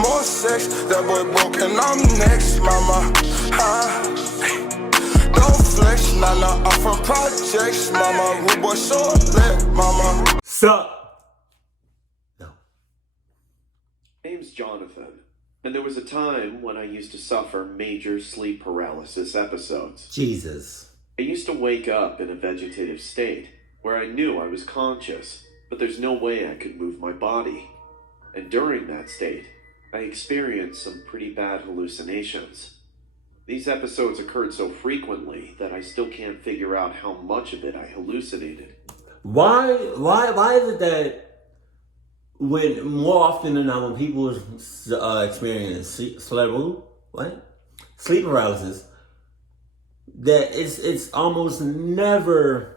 more sex. That boy broke and I'm next, mama. Don't flex, nah, I'm from projects, mama. Rude boy short lit, mama. Sup? No. Name's Jonathan, and there was a time when I used to suffer major sleep paralysis episodes. Jesus. I used to wake up in a vegetative state where I knew I was conscious, but there's no way I could move my body. And during that state, I experienced some pretty bad hallucinations. These episodes occurred so frequently that I still can't figure out how much of it I hallucinated. Why is it that when more often than not when people experience sleep paralysis, that it's almost never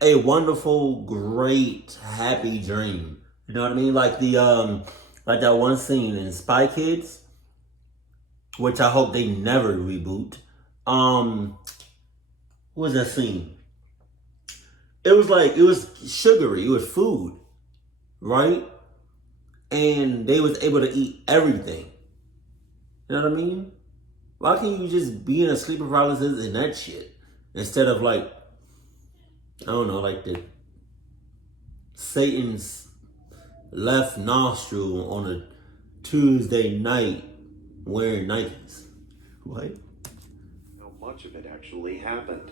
a wonderful, great, happy dream. You know what I mean? Like like that one scene in Spy Kids, which I hope they never reboot. What was that scene? It was sugary. It was food, right? And they was able to eat everything. You know what I mean? Why can't you just be in a sleep paralysis and that shit instead of like, I don't know, like the Satan's left nostril on a Tuesday night wearing Nikes? What? How much of it actually happened?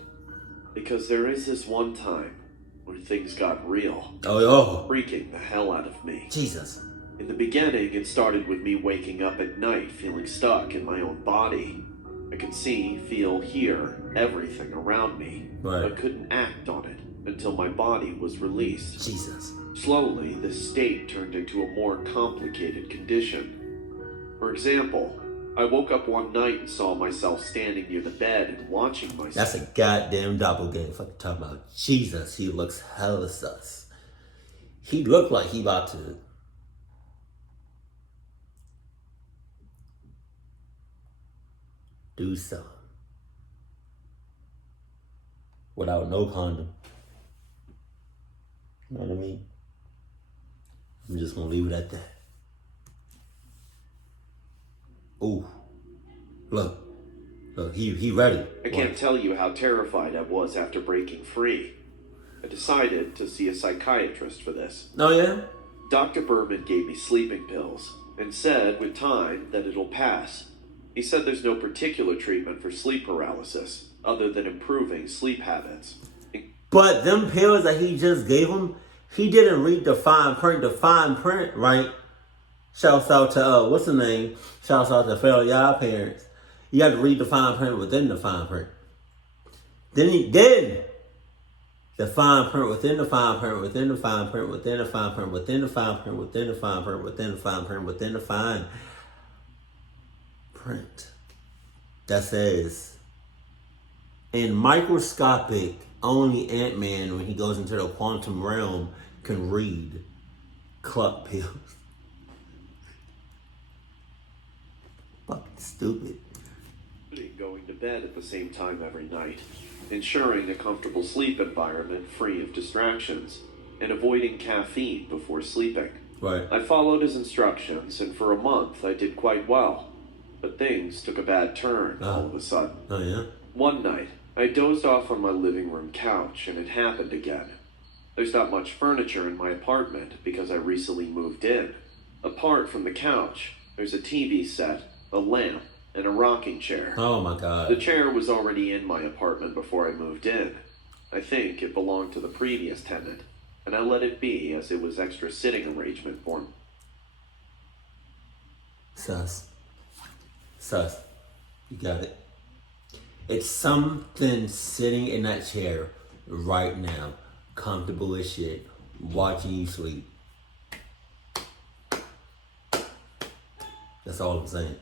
Because there is this one time where things got real. Oh. Freaking the hell out of me. Jesus. In the beginning, it started with me waking up at night feeling stuck in my own body. I could see, feel, hear everything around me, right, but couldn't act on it until my body was released. Jesus. Slowly, this state turned into a more complicated condition. For example, I woke up one night and saw myself standing near the bed and watching myself. That's a goddamn doppelganger. Fucking talking about Jesus. He looks hella sus. He looked like he about to do something without no condom. You know what I mean? I'm just gonna leave it at that. Ooh, look, he ready. I can't tell you how terrified I was after breaking free. I decided to see a psychiatrist for this. Oh yeah? Dr. Berman gave me sleeping pills and said with time that it'll pass. He said there's no particular treatment for sleep paralysis other than improving sleep habits. But them pills that he just gave him, he didn't read the fine print. The fine print, right? Shouts out to, what's the name? Shouts out to fellow y'all parents. You have to read the fine print within the fine print. Then the fine print within the fine print within the fine print within the fine print within the fine print within the fine print within the fine print within the fine print that says, in microscopic, only Ant-Man, when he goes into the quantum realm, can read cluck pills. Fucking stupid. Going to bed at the same time every night, ensuring a comfortable sleep environment free of distractions, and avoiding caffeine before sleeping. Right. I followed his instructions, and for a month I did quite well. But things took a bad turn all of a sudden. Oh, yeah? One night, I dozed off on my living room couch, and it happened again. There's not much furniture in my apartment because I recently moved in. Apart from the couch, there's a TV set, a lamp, and a rocking chair. Oh my God. The chair was already in my apartment before I moved in. I think it belonged to the previous tenant, and I let it be as it was extra sitting arrangement for me. Sus. You got it. It's something sitting in that chair right now, comfortable as shit, watching you sleep. That's all I'm saying.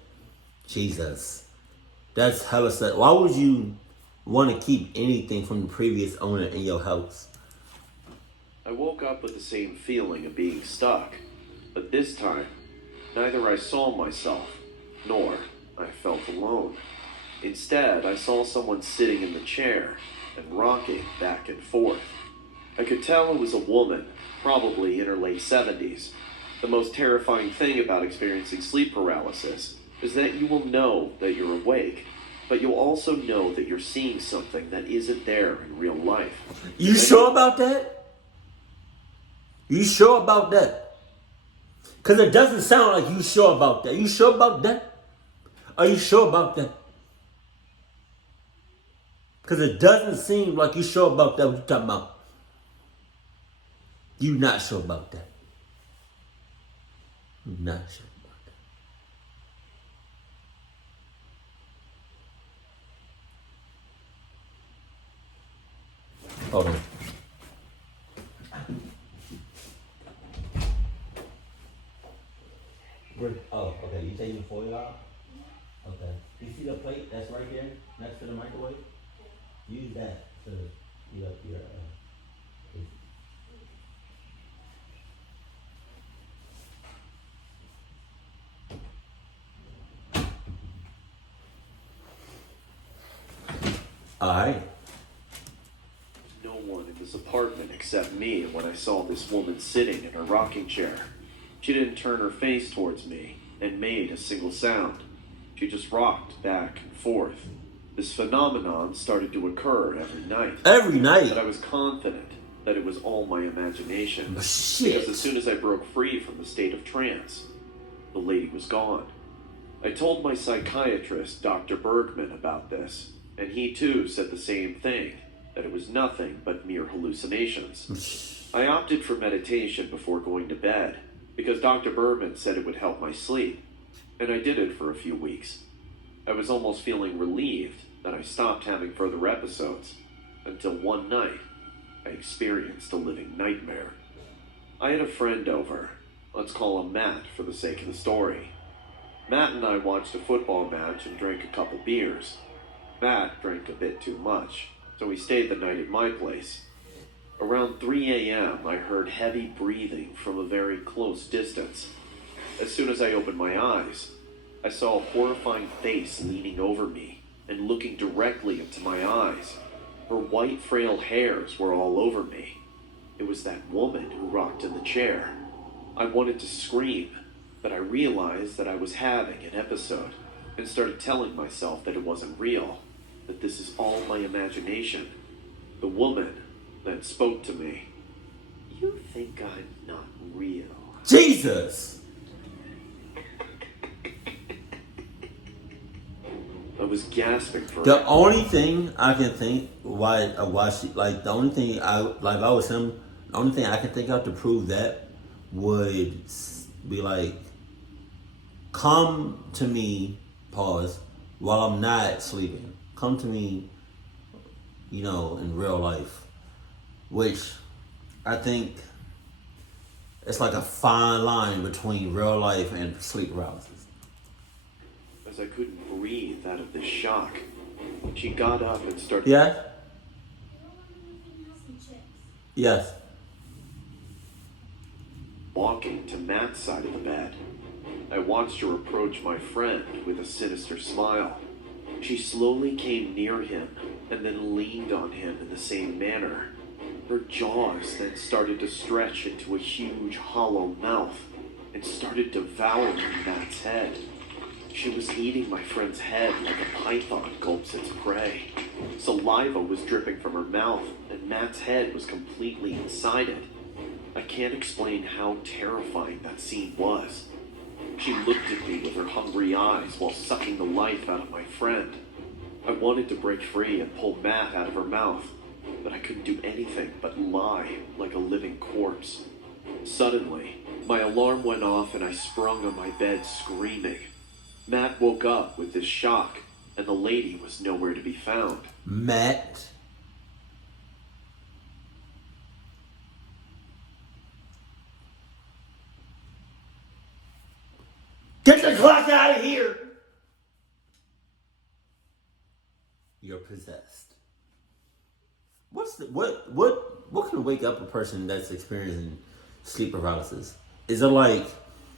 Jesus. That's hella sad. Why would you want to keep anything from the previous owner in your house? I woke up with the same feeling of being stuck, but this time, neither I saw myself, nor I felt alone. Instead, I saw someone sitting in the chair and rocking back and forth. I could tell it was a woman, probably in her late 70s. The most terrifying thing about experiencing sleep paralysis is that you will know that you're awake, but you'll also know that you're seeing something that isn't there in real life. You sure about that? You sure about that? Because it doesn't sound like you sure about that. You sure about that? Are you sure about that? Because it doesn't seem like you sure about that. What you talking about? You not sure about that. You not sure about that. Hold on. Oh, okay. You taking the foil out? Okay. You see the plate that's right there next to the microwave? Use that to heat up your. All right. No one in this apartment except me when I saw this woman sitting in her rocking chair. She didn't turn her face towards me and made a single sound. She just rocked back and forth. This phenomenon started to occur every night. Every night? But I was confident that it was all my imagination. Oh, shit. Because as soon as I broke free from the state of trance, the lady was gone. I told my psychiatrist, Dr. Bergman, about this, and he too said the same thing, that it was nothing but mere hallucinations. I opted for meditation before going to bed, because Dr. Bergman said it would help my sleep, and I did it for a few weeks. I was almost feeling relieved that I stopped having further episodes, until one night, I experienced a living nightmare. I had a friend over. Let's call him Matt for the sake of the story. Matt and I watched a football match and drank a couple beers. Matt drank a bit too much, so we stayed the night at my place. Around 3 a.m., I heard heavy breathing from a very close distance. As soon as I opened my eyes, I saw a horrifying face leaning over me and looking directly into my eyes. Her white, frail hairs were all over me. It was that woman who rocked in the chair. I wanted to scream, but I realized that I was having an episode and started telling myself that it wasn't real, that this is all my imagination. The woman then spoke to me. You think I'm not real? Jesus! I was gasping for The it. only thing I can think why she, like, the only thing I was him, the only thing I can think of to prove that would be like, come to me, pause, while I'm not sleeping. Come to me, in real life, which I think it's like a fine line between real life and sleep paralysis. As I couldn't breathe out of this shock, she got up and started Yes. walking to Matt's side of the bed. I watched her approach my friend with a sinister smile. She slowly came near him and then leaned on him in the same manner. Her jaws then started to stretch into a huge hollow mouth and started devouring Matt's head. She was eating my friend's head like a python gulps its prey. Saliva was dripping from her mouth, and Matt's head was completely inside it. I can't explain how terrifying that scene was. She looked at me with her hungry eyes while sucking the life out of my friend. I wanted to break free and pull Matt out of her mouth, but I couldn't do anything but lie like a living corpse. Suddenly, my alarm went off and I sprung on my bed screaming. Matt woke up with this shock, and the lady was nowhere to be found. Matt. Get the clock out of here! You're possessed. What can wake up a person that's experiencing sleep paralysis? Is it like,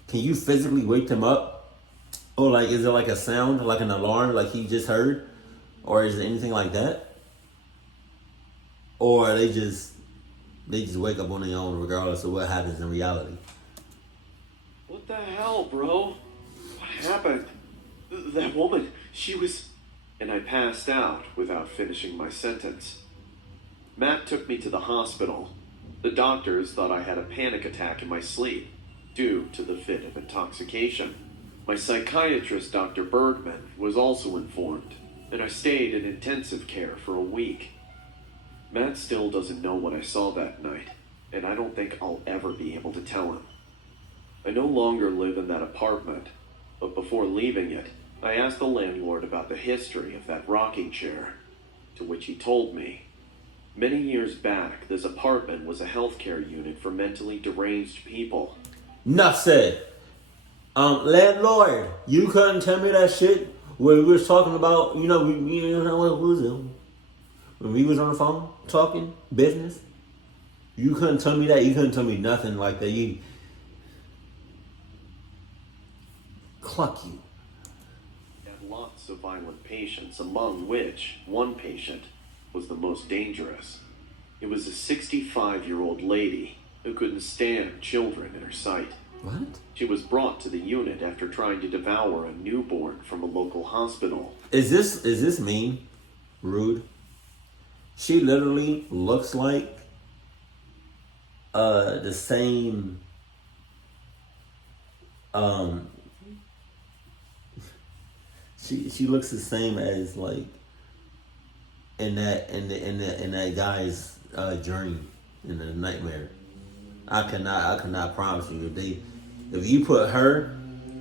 can you physically wake them up? Or like, is it like a sound, like an alarm, like he just heard? Or is it anything like that? Or they just wake up on their own regardless of what happens in reality? What the hell, bro? What happened? That woman, she was... And I passed out without finishing my sentence. Matt took me to the hospital. The doctors thought I had a panic attack in my sleep, due to the fit of intoxication. My psychiatrist, Dr. Bergman, was also informed, and I stayed in intensive care for a week. Matt still doesn't know what I saw that night, and I don't think I'll ever be able to tell him. I no longer live in that apartment, but before leaving it, I asked the landlord about the history of that rocking chair, to which he told me. Many years back, this apartment was a healthcare unit for mentally deranged people. Enough said. Landlord, you couldn't tell me that shit when we was talking about, you know, what was it? When we was on the phone talking business. You couldn't tell me that. You couldn't tell me nothing like that. You cluck you. Had lots of violent patients, among which one patient was the most dangerous. It was a 65-year-old lady who couldn't stand children in her sight. What? She was brought to the unit after trying to devour a newborn from a local hospital. Is this mean? Rude? She literally looks like the same she looks the same as like in that guy's dream, in the nightmare. I cannot promise you if you put her,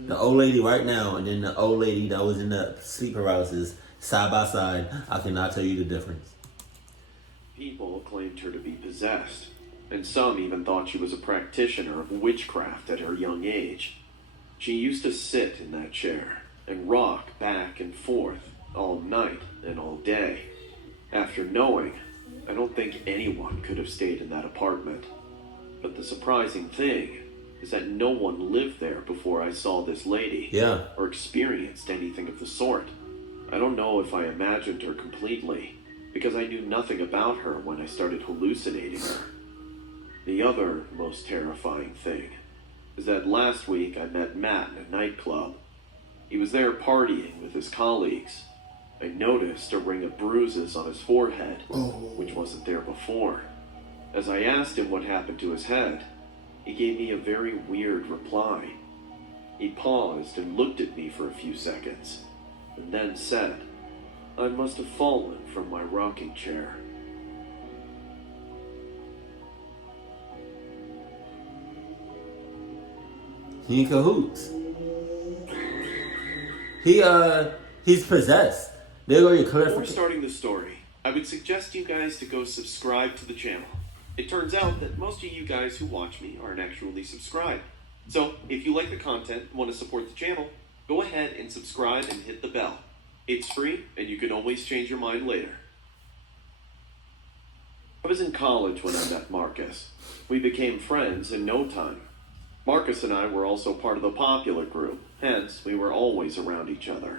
the old lady right now, and then the old lady that was in the sleep paralysis side by side, I cannot tell you the difference. People claimed her to be possessed, and some even thought she was a practitioner of witchcraft at her young age. She used to sit in that chair and rock back and forth all night and all day. After knowing, I don't think anyone could have stayed in that apartment. But the surprising thing is that no one lived there before I saw this lady. Yeah. Or experienced anything of the sort. I don't know if I imagined her completely, because I knew nothing about her when I started hallucinating her. The other most terrifying thing is that last week I met Matt in a nightclub. He was there partying with his colleagues. I noticed a ring of bruises on his forehead, which wasn't there before. As I asked him what happened to his head, he gave me a very weird reply. He paused and looked at me for a few seconds, and then said, "I must have fallen from my rocking chair." He in cahoots. He's possessed. There go your Before clarification. starting the story, I would suggest you guys to go subscribe to the channel. It turns out that most of you guys who watch me aren't actually subscribed. So, if you like the content and want to support the channel, go ahead and subscribe and hit the bell. It's free, and you can always change your mind later. I was in college when I met Marcus. We became friends in no time. Marcus and I were also part of the popular group, hence we were always around each other.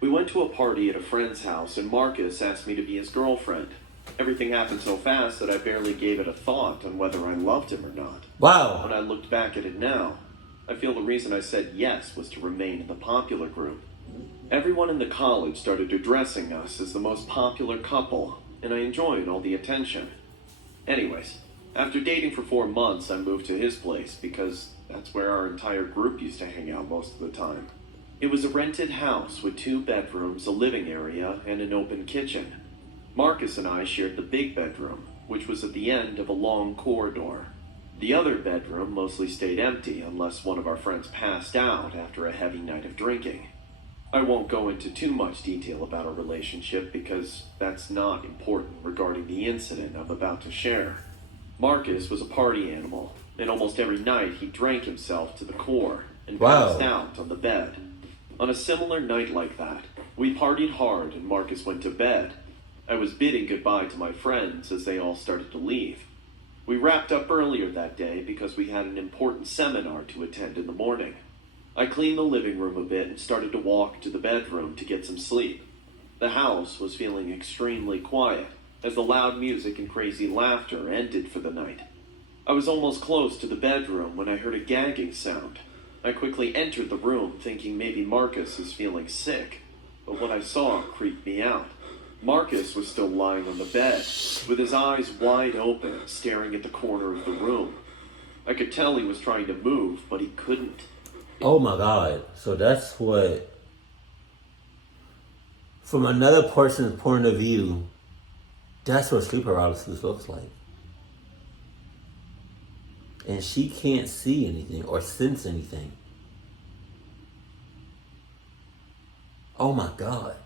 We went to a party at a friend's house, and Marcus asked me to be his girlfriend. Everything happened so fast that I barely gave it a thought on whether I loved him or not. Wow. When I looked back at it now, I feel the reason I said yes was to remain in the popular group. Everyone in the college started addressing us as the most popular couple, and I enjoyed all the attention. Anyways, after dating for 4 months, I moved to his place because that's where our entire group used to hang out most of the time. It was a rented house with 2 bedrooms, a living area, and an open kitchen. Marcus and I shared the big bedroom, which was at the end of a long corridor. The other bedroom mostly stayed empty unless one of our friends passed out after a heavy night of drinking. I won't go into too much detail about our relationship because that's not important regarding the incident I'm about to share. Marcus was a party animal, and almost every night he drank himself to the core and passed out on the bed. On a similar night like that, we partied hard and Marcus went to bed. I was bidding goodbye to my friends as they all started to leave. We wrapped up earlier that day because we had an important seminar to attend in the morning. I cleaned the living room a bit and started to walk to the bedroom to get some sleep. The house was feeling extremely quiet as the loud music and crazy laughter ended for the night. I was almost close to the bedroom when I heard a gagging sound. I quickly entered the room, thinking maybe Marcus is feeling sick, but what I saw creeped me out. Marcus was still lying on the bed, with his eyes wide open, staring at the corner of the room. I could tell he was trying to move, but he couldn't. Oh my God. So that's what, from another person's point of view, that's what sleep paralysis looks like. And she can't see anything or sense anything. Oh my God.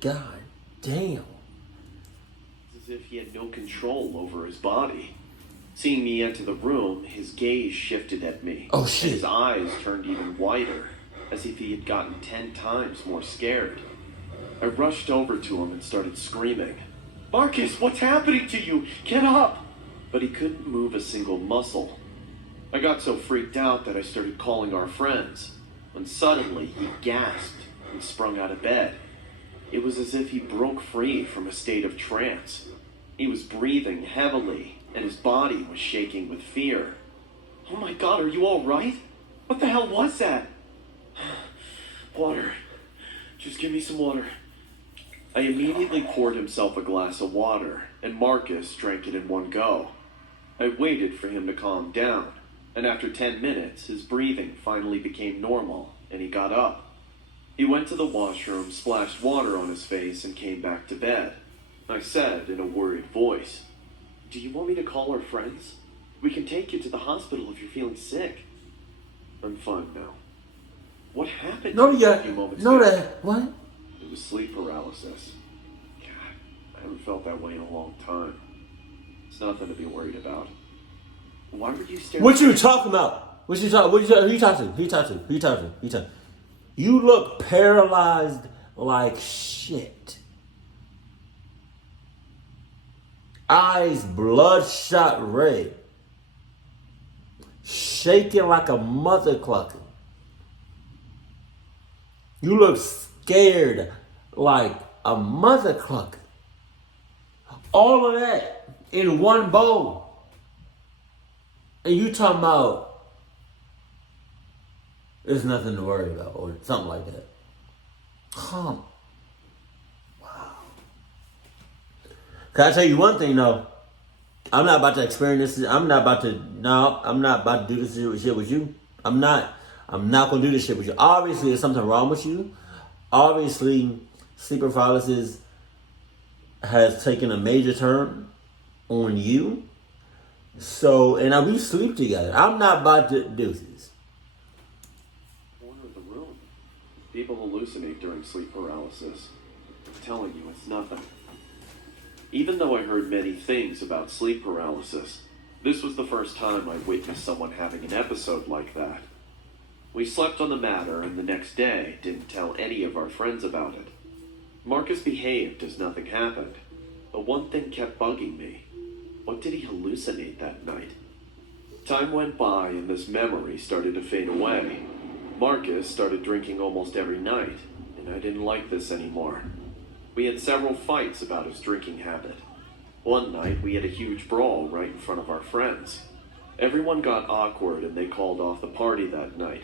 God damn. It's as if he had no control over his body. Seeing me enter the room, his gaze shifted at me. Oh shit. And his eyes turned even wider, as if he had gotten 10 times more scared. I rushed over to him and started screaming, "Marcus, what's happening to you? Get up!" But he couldn't move a single muscle. I got so freaked out that I started calling our friends, when suddenly he gasped and sprung out of bed. It was as if he broke free from a state of trance. He was breathing heavily, and his body was shaking with fear. "Oh my God, are you all right? What the hell was that?" "Water. Just give me some water." I immediately poured himself a glass of water, and Marcus drank it in one go. I waited for him to calm down, and after 10 minutes, his breathing finally became normal, and he got up. He went to the washroom, splashed water on his face, and came back to bed. I said in a worried voice, "Do you want me to call our friends? We can take you to the hospital if you're feeling sick." "I'm fine now." "What happened?" No, to you yeah. a few moments No, ago? that. What? It was sleep paralysis. God, I haven't felt that way in a long time. It's nothing to be worried about. Why were you staring? What you talking about? Who you talking to? Who you talking to? You look paralyzed like shit. Eyes bloodshot red. Shaking like a mother clucker. You look scared like a mother clucker. All of that in one bowl. And you talking about there's nothing to worry about or something like that. Wow. Can I tell you one thing though? I'm not about to experience this. I'm not about to do this shit with you. I'm not gonna do this shit with you. Obviously there's something wrong with you. Obviously sleep paralysis has taken a major turn on you. So, and we sleep together. I'm not about to do this. Corner of the room. People hallucinate during sleep paralysis. I'm telling you, it's nothing. Even though I heard many things about sleep paralysis, this was the first time I witnessed someone having an episode like that. We slept on the matter, and the next day didn't tell any of our friends about it. Marcus behaved as nothing happened, but one thing kept bugging me. What did he hallucinate that night? Time went by and this memory started to fade away. Marcus started drinking almost every night, and I didn't like this anymore. We had several fights about his drinking habit. One night we had a huge brawl right in front of our friends. Everyone got awkward and they called off the party that night.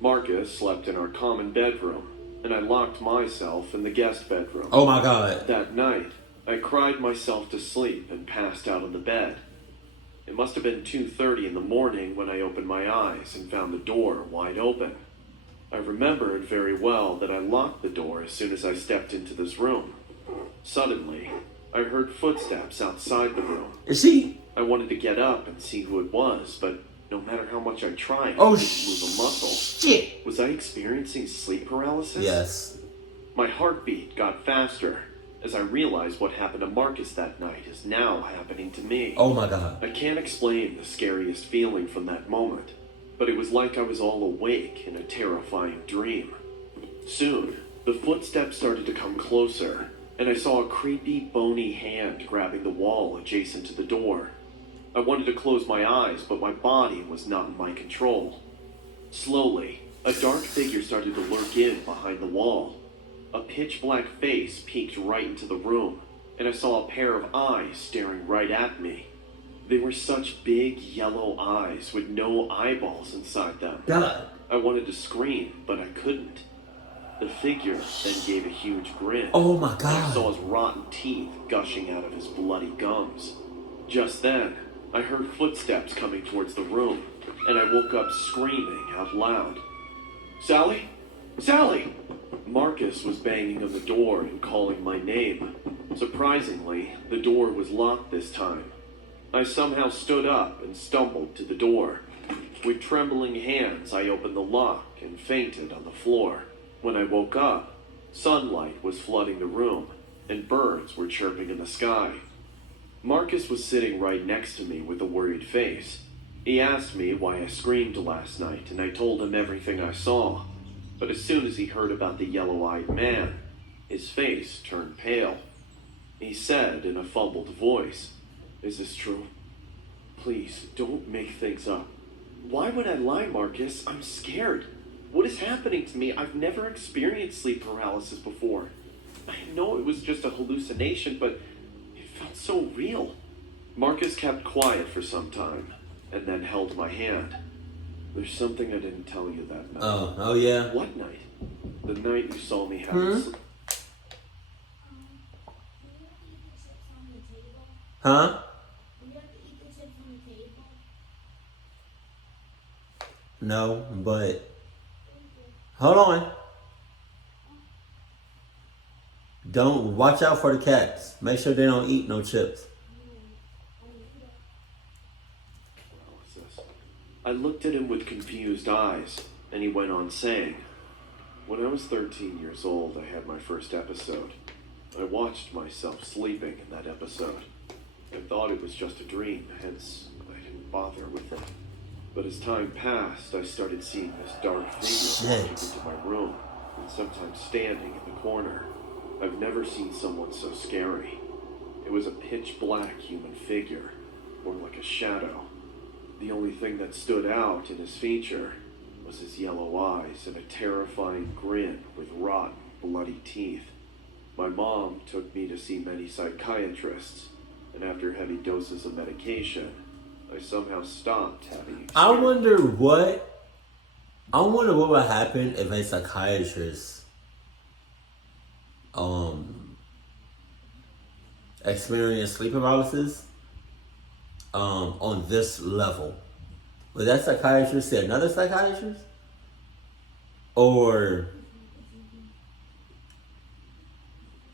Marcus slept in our common bedroom, and I locked myself in the guest bedroom. Oh my God. That night, I cried myself to sleep and passed out on the bed. It must have been 2:30 in the morning when I opened my eyes and found the door wide open. I remembered very well that I locked the door as soon as I stepped into this room. Suddenly, I heard footsteps outside the room. Is she? I wanted to get up and see who it was, but no matter how much I tried, I Oh couldn't move a muscle. shit. Was I experiencing sleep paralysis? Yes. My heartbeat got faster as I realized what happened to Marcus that night is now happening to me. Oh my God. I can't explain the scariest feeling from that moment, but it was like I was all awake in a terrifying dream. Soon, the footsteps started to come closer, and I saw a creepy, bony hand grabbing the wall adjacent to the door. I wanted to close my eyes, but my body was not in my control. Slowly, a dark figure started to lurk in behind the wall. A pitch-black face peeked right into the room, and I saw a pair of eyes staring right at me. They were such big yellow eyes with no eyeballs inside them. God. I wanted to scream, but I couldn't. The figure then gave a huge grin. Oh my And I saw God. his rotten teeth gushing out of his bloody gums. Just then, I heard footsteps coming towards the room, and I woke up screaming out loud. Sally? Sally! Marcus was banging on the door and calling my name. Surprisingly, the door was locked this time. I somehow stood up and stumbled to the door. With trembling hands, I opened the lock and fainted on the floor. When I woke up, sunlight was flooding the room, and birds were chirping in the sky. Marcus was sitting right next to me with a worried face. He asked me why I screamed last night, and I told him everything I saw. But as soon as he heard about the yellow-eyed man, his face turned pale. He said in a fumbled voice, "Is this true? Please, don't make things up." "Why would I lie, Marcus? I'm scared. What is happening to me? I've never experienced sleep paralysis before. I know it was just a hallucination, but it felt so real." Marcus kept quiet for some time, and then held my hand. "There's something I didn't tell you that night." Oh yeah. "What night?" "The night you saw me have sleep." Huh? No, but hold on. Don't watch out for the cats. Make sure they don't eat no chips. Paralysis. I looked at him with confused eyes, and he went on saying, "When I was 13 years old, I had my first episode. I watched myself sleeping in that episode. I thought it was just a dream, hence I didn't bother with it. But as time passed, I started seeing this dark figure walking into my room, and sometimes standing in the corner. I've never seen someone so scary. It was a pitch-black human figure, more like a shadow. The only thing that stood out in his feature was his yellow eyes and a terrifying grin with rotten, bloody teeth. My mom took me to see many psychiatrists, and after heavy doses of medication, I somehow stopped having I wonder what would happen if a psychiatrist experienced sleep paralysis on this level. Would that psychiatrist see another psychiatrist? Or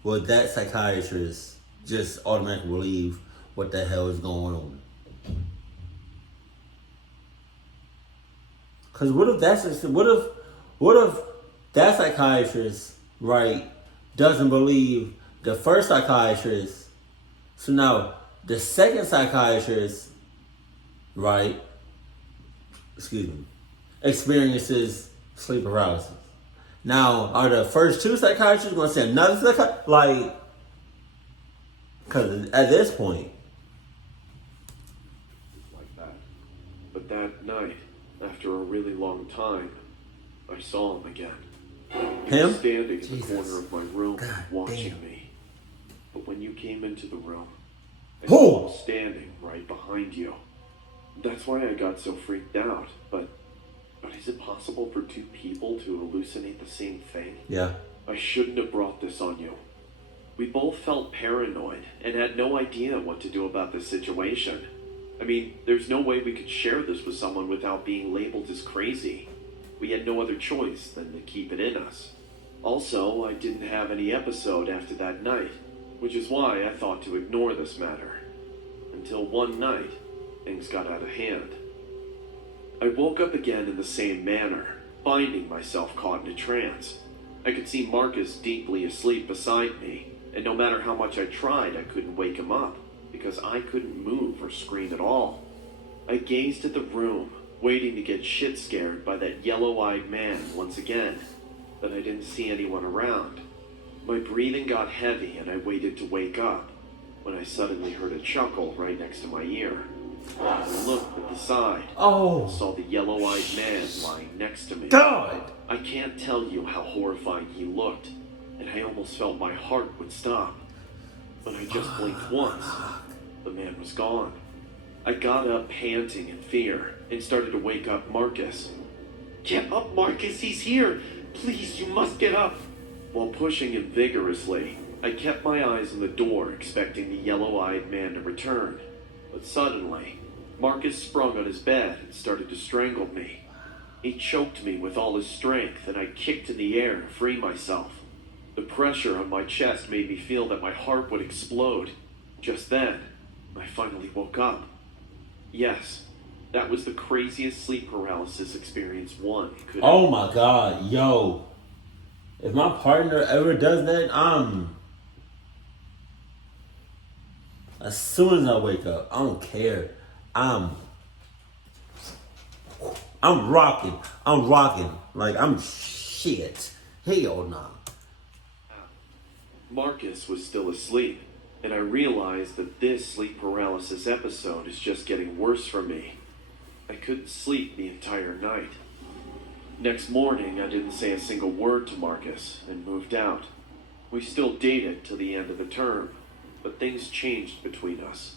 would that psychiatrist just automatically believe what the hell is going on? Because what if that psychiatrist, right, doesn't believe the first psychiatrist? So now the second psychiatrist, right, experiences sleep paralysis. Now, are the first two psychiatrists going to say another psychiatrist? Like, because at this point, like that. But that night, after a really long time, I saw him again. He Him? was standing in the Jesus. corner of my room, God watching damn. me. But when you came into the room, I Who? saw him standing right behind you. That's why I got so freaked out. But is it possible for two people to hallucinate the same thing? yeah. I shouldn't have brought this on you. We both felt paranoid and had no idea what to do about this situation. I mean, there's no way we could share this with someone without being labeled as crazy. We had no other choice than to keep it in us. Also, I didn't have any episode after that night, which is why I thought to ignore this matter. Until one night, things got out of hand. I woke up again in the same manner, finding myself caught in a trance. I could see Marcus deeply asleep beside me, and no matter how much I tried, I couldn't wake him up, because I couldn't move or scream at all. I gazed at the room, waiting to get shit scared by that yellow-eyed man once again, but I didn't see anyone around. My breathing got heavy and I waited to wake up, when I suddenly heard a chuckle right next to my ear. I looked at the side, Oh, saw the yellow-eyed man lying next to me. God. I can't tell you how horrifying he looked, and I almost felt my heart would stop. But I just blinked once. The man was gone. I got up panting in fear and started to wake up Marcus. "Get up, Marcus, he's here! Please, you must get up!" While pushing him vigorously, I kept my eyes on the door, expecting the yellow-eyed man to return. But suddenly, Marcus sprung on his bed and started to strangle me. He choked me with all his strength, and I kicked in the air to free myself. The pressure on my chest made me feel that my heart would explode. Just then, I finally woke up. Yes, that was the craziest sleep paralysis experience one could Oh ever. my God, yo. If my partner ever does that, as soon as I wake up, I don't care. I'm rocking. Like, I'm shit. Hell no. Marcus was still asleep, and I realized that this sleep paralysis episode is just getting worse for me. I couldn't sleep the entire night. Next morning, I didn't say a single word to Marcus and moved out. We still dated till the end of the term, but things changed between us.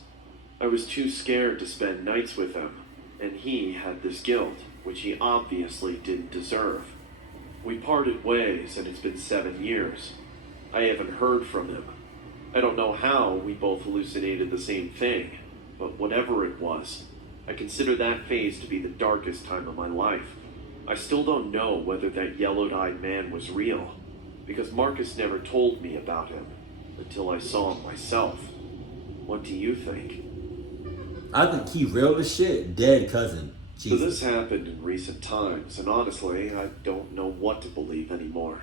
I was too scared to spend nights with him, and he had this guilt, which he obviously didn't deserve. We parted ways, and it's been 7 years. I haven't heard from him. I don't know how we both hallucinated the same thing, but whatever it was, I consider that phase to be the darkest time of my life. I still don't know whether that yellow-eyed man was real, because Marcus never told me about him until I saw him myself. What do you think? I think he real as shit. Dead cousin. So Jesus. this happened in recent times, and honestly, I don't know what to believe anymore.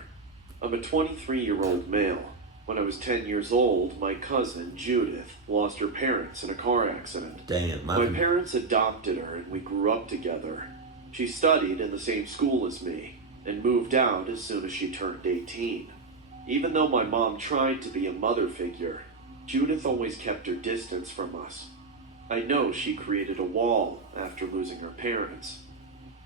I'm a 23-year-old male. When I was 10 years old, my cousin, Judith, lost her parents in a car accident. Damn. My parents adopted her, and we grew up together. She studied in the same school as me, and moved out as soon as she turned 18. Even though my mom tried to be a mother figure, Judith always kept her distance from us. I know she created a wall after losing her parents.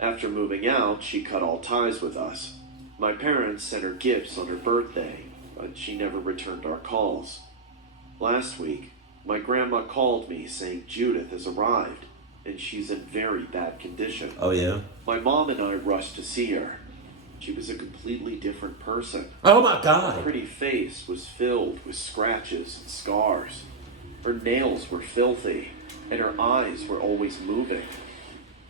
After moving out, she cut all ties with us. My parents sent her gifts on her birthday, but she never returned our calls. Last week, my grandma called me saying Judith has arrived, and she's in very bad condition. Oh, yeah? My mom and I rushed to see her. She was a completely different person. Oh, my Her God. pretty face was filled with scratches and scars. Her nails were filthy, and her eyes were always moving.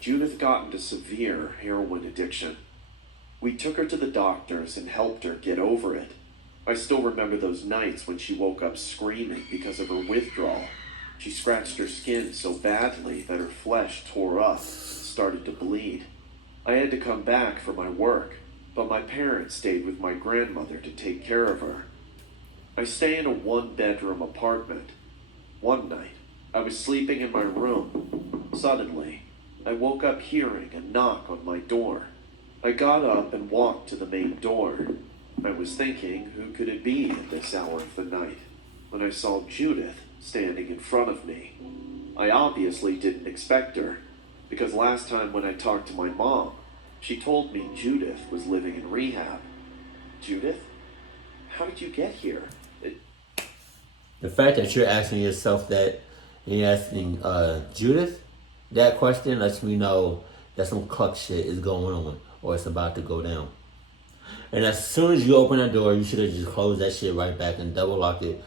Judith got into severe heroin addiction. We took her to the doctors and helped her get over it. I still remember those nights when she woke up screaming because of her withdrawal. She scratched her skin so badly that her flesh tore up and started to bleed. I had to come back for my work, but my parents stayed with my grandmother to take care of her. I stay in a one-bedroom apartment. One night, I was sleeping in my room. Suddenly, I woke up hearing a knock on my door. I got up and walked to the main door. I was thinking, who could it be at this hour of the night, when I saw Judith standing in front of me. I obviously didn't expect her, because last time when I talked to my mom, she told me Judith was living in rehab. Judith? How did you get here? The fact that you're asking yourself that, and you're asking Judith that question lets me know that some cluck shit is going on, or it's about to go down. And as soon as you open that door, you should have just closed that shit right back and double locked it.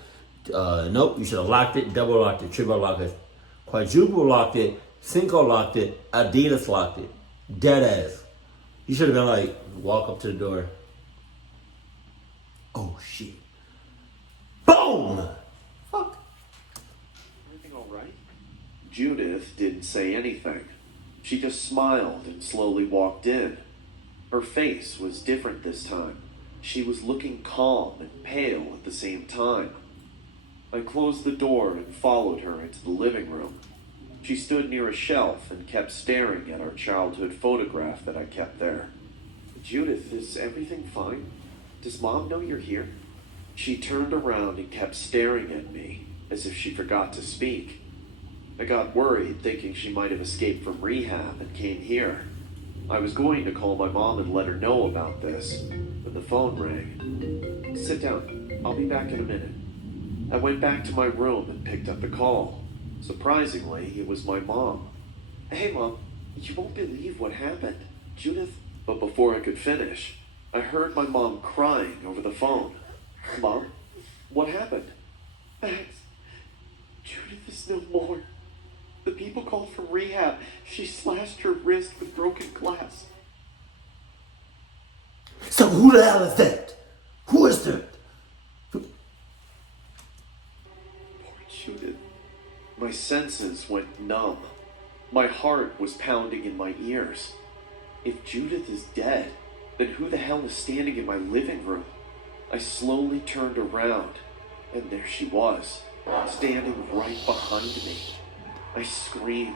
Nope, you should have locked it, double locked it, triple locked it, quadruple locked it, cinco locked it, Adidas locked it. Dead ass. You should have been like, walk up to the door. Oh shit. Boom! Fuck. Everything all right? Judith didn't say anything. She just smiled and slowly walked in. Her face was different this time. She was looking calm and pale at the same time. I closed the door and followed her into the living room. She stood near a shelf and kept staring at our childhood photograph that I kept there. Judith, is everything fine? Does Mom know you're here? She turned around and kept staring at me, as if she forgot to speak. I got worried, thinking she might have escaped from rehab and came here. I was going to call my mom and let her know about this, but the phone rang. Sit down. I'll be back in a minute. I went back to my room and picked up the call. Surprisingly, it was my mom. Hey, Mom, you won't believe what happened. Judith. But before I could finish, I heard my mom crying over the phone. Mom, what happened? Max, Judith is no more. The people called from rehab. She slashed her wrist with broken glass. So who the hell is that? Who is that? Poor Judith. My senses went numb. My heart was pounding in my ears. If Judith is dead, then who the hell is standing in my living room? I slowly turned around, and there she was, standing right behind me. I screamed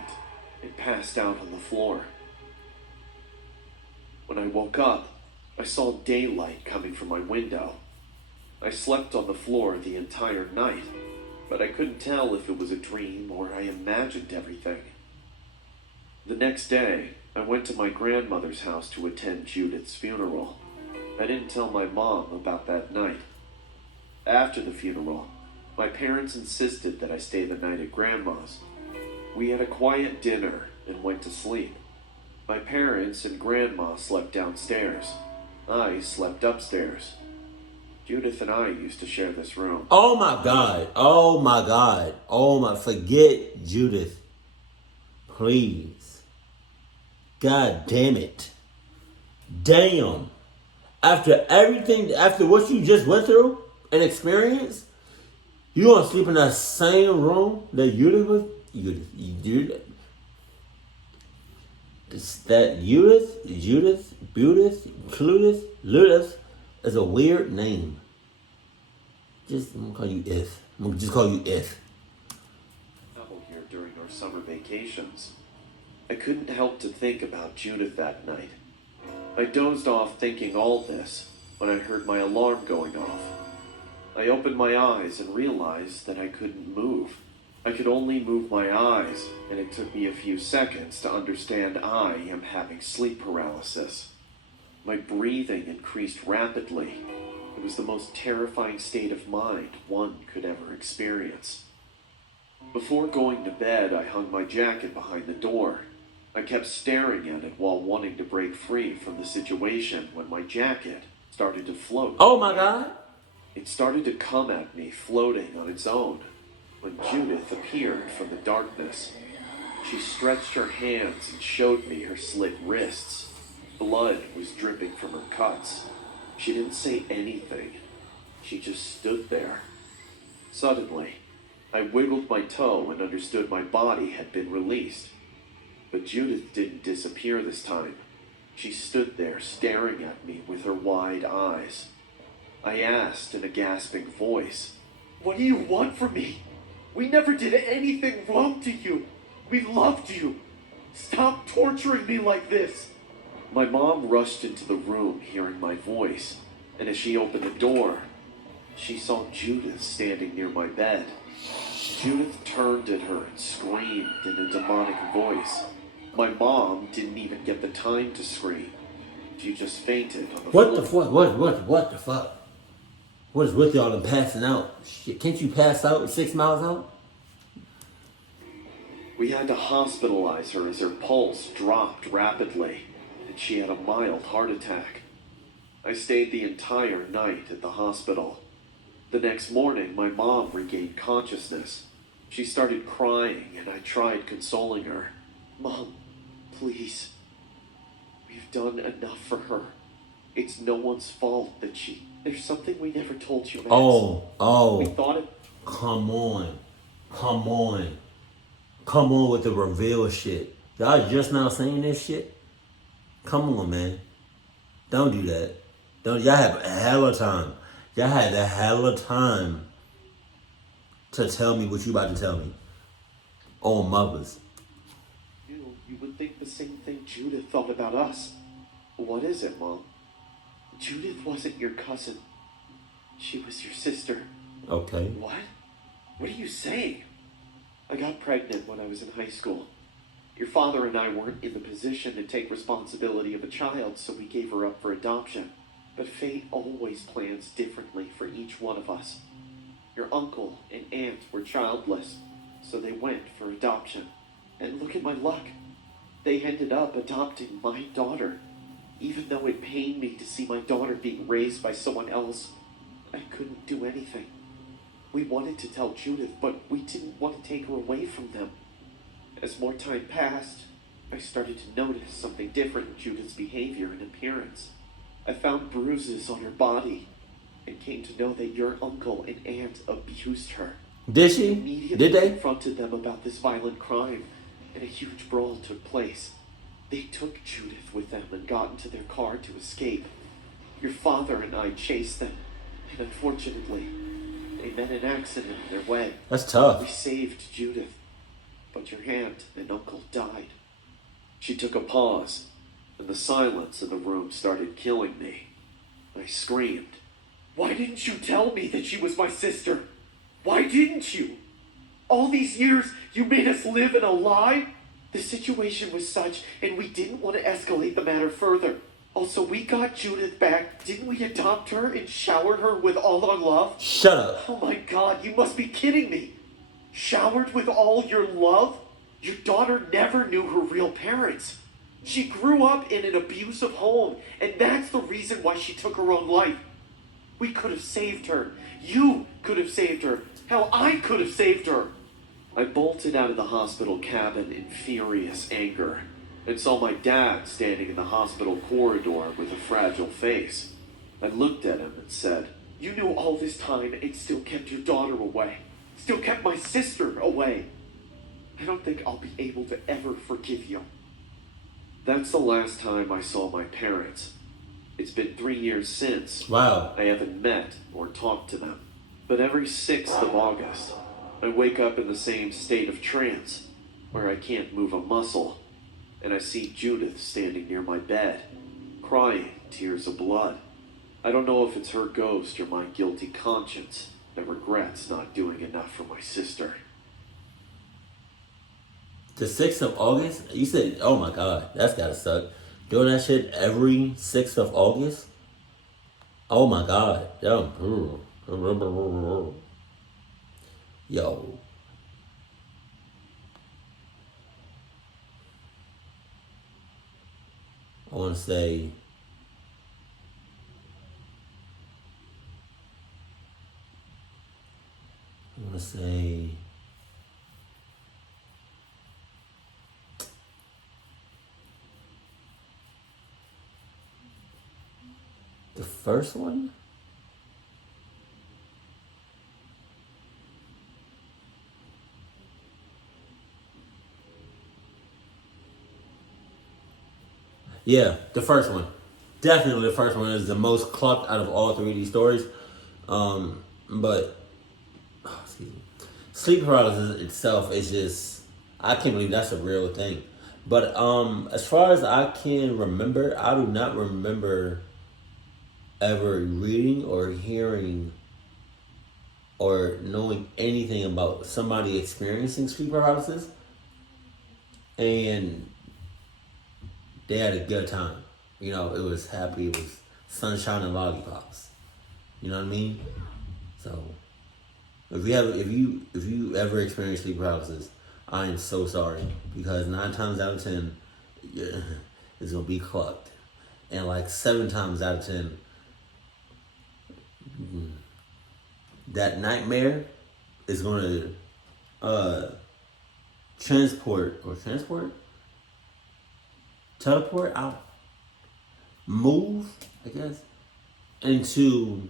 and passed out on the floor. When I woke up, I saw daylight coming from my window. I slept on the floor the entire night, but I couldn't tell if it was a dream or I imagined everything. The next day, I went to my grandmother's house to attend Judith's funeral. I didn't tell my mom about that night. After the funeral, my parents insisted that I stay the night at Grandma's. We had a quiet dinner and went to sleep. My parents and Grandma slept downstairs. I slept upstairs. Judith and I used to share this room. Oh my God. Oh my God. Oh my. Forget Judith. Please. God damn it. Damn. After everything, after what you just went through and experienced, you gonna sleep in that same room that Judith was? That Judith, Ludith is a weird name. I'm gonna call you If. I'm gonna just call you If. Travel here during our summer vacations. I couldn't help to think about Judith that night. I dozed off thinking all this when I heard my alarm going off. I opened my eyes and realized that I couldn't move. I could only move my eyes, and it took me a few seconds to understand I am having sleep paralysis. My breathing increased rapidly. It was the most terrifying state of mind one could ever experience. Before going to bed, I hung my jacket behind the door. I kept staring at it while wanting to break free from the situation when my jacket started to float. Oh my God. It started to come at me floating on its own when Judith appeared from the darkness. She stretched her hands and showed me her slit wrists. Blood was dripping from her cuts. She didn't say anything. She just stood there. Suddenly, I wiggled my toe and understood my body had been released. But Judith didn't disappear this time. She stood there staring at me with her wide eyes. I asked in a gasping voice, "What do you want from me? We never did anything wrong to you. We loved you. Stop torturing me like this." My mom rushed into the room hearing my voice, and as she opened the door, she saw Judith standing near my bed. Judith turned at her and screamed in a demonic voice. My mom didn't even get the time to scream. She just fainted on the floor. What the fuck? What the fuck? What is with y'all and passing out? Shit, can't you pass out 6 miles out? We had to hospitalize her as her pulse dropped rapidly, and she had a mild heart attack. I stayed the entire night at the hospital. The next morning, my mom regained consciousness. She started crying, and I tried consoling her. "Mom, please. We've done enough for her. It's no one's fault that There's something we never told you, Max. We thought it... Come on with the reveal shit. Y'all just now saying this shit? Come on, man. Don't do that. Y'all have a hell of time. Y'all had a hell of time to tell me what you about to tell me. Oh, mothers. You would think the same thing Judith thought about us. What is it, Mom? Judith wasn't your cousin. She was your sister. Okay. What? What are you saying? I got pregnant when I was in high school. Your father and I weren't in the position to take responsibility of a child, so we gave her up for adoption. But fate always plans differently for each one of us. Your uncle and aunt were childless, so they went for adoption. And look at my luck. They ended up adopting my daughter. Even though it pained me to see my daughter being raised by someone else, I couldn't do anything. We wanted to tell Judith, but we didn't want to take her away from them. As more time passed, I started to notice something different in Judith's behavior and appearance. I found bruises on her body and came to know that your uncle and aunt abused her. Did she? Immediately Did they? confronted them about this violent crime, and a huge brawl took place. They took Judith with them and got into their car to escape. Your father and I chased them, and unfortunately, they met an accident on their way. That's tough. We saved Judith, but your aunt and uncle died. She took a pause, and the silence in the room started killing me. I screamed, "Why didn't you tell me that she was my sister? Why didn't you? All these years, you made us live in a lie?" The situation was such, and we didn't want to escalate the matter further. Also, we got Judith back. Didn't we adopt her and shower her with all our love? Shut up. Oh my God, you must be kidding me. Showered with all your love? Your daughter never knew her real parents. She grew up in an abusive home, and that's the reason why she took her own life. We could have saved her. You could have saved her. Hell, I could have saved her. I bolted out of the hospital cabin in furious anger and saw my dad standing in the hospital corridor with a fragile face. I looked at him and said, "You knew all this time and still kept your daughter away. Still kept my sister away. I don't think I'll be able to ever forgive you." That's the last time I saw my parents. It's been 3 years since. Wow. I haven't met or talked to them. But every 6th of August, I wake up in the same state of trance, where I can't move a muscle, and I see Judith standing near my bed, crying tears of blood. I don't know if it's her ghost or my guilty conscience that regrets not doing enough for my sister. The 6th of August? You said, oh my God, that's gotta suck. Doing that shit every 6th of August? Oh my God. Yo. I want to say, the first one? Yeah, the first one. Definitely the first one is the most clucked out of all 3 of these stories. But excuse me. Sleep paralysis itself is just, I can't believe that's a real thing. But as far as I can remember, I do not remember ever reading or hearing or knowing anything about somebody experiencing sleep paralysis and they had a good time. You know, it was happy, it was sunshine and lollipops. You know what I mean? So if you ever experience sleep paralysis, I am so sorry, because 9 times out of 10 it's gonna be clucked. And like 7 times out of 10 that nightmare is gonna teleport out, move, I guess, into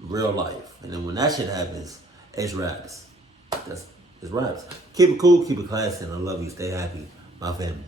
real life. And then when that shit happens, it's raps. It's raps. Keep it cool, keep it classy, and I love you. Stay happy, my family.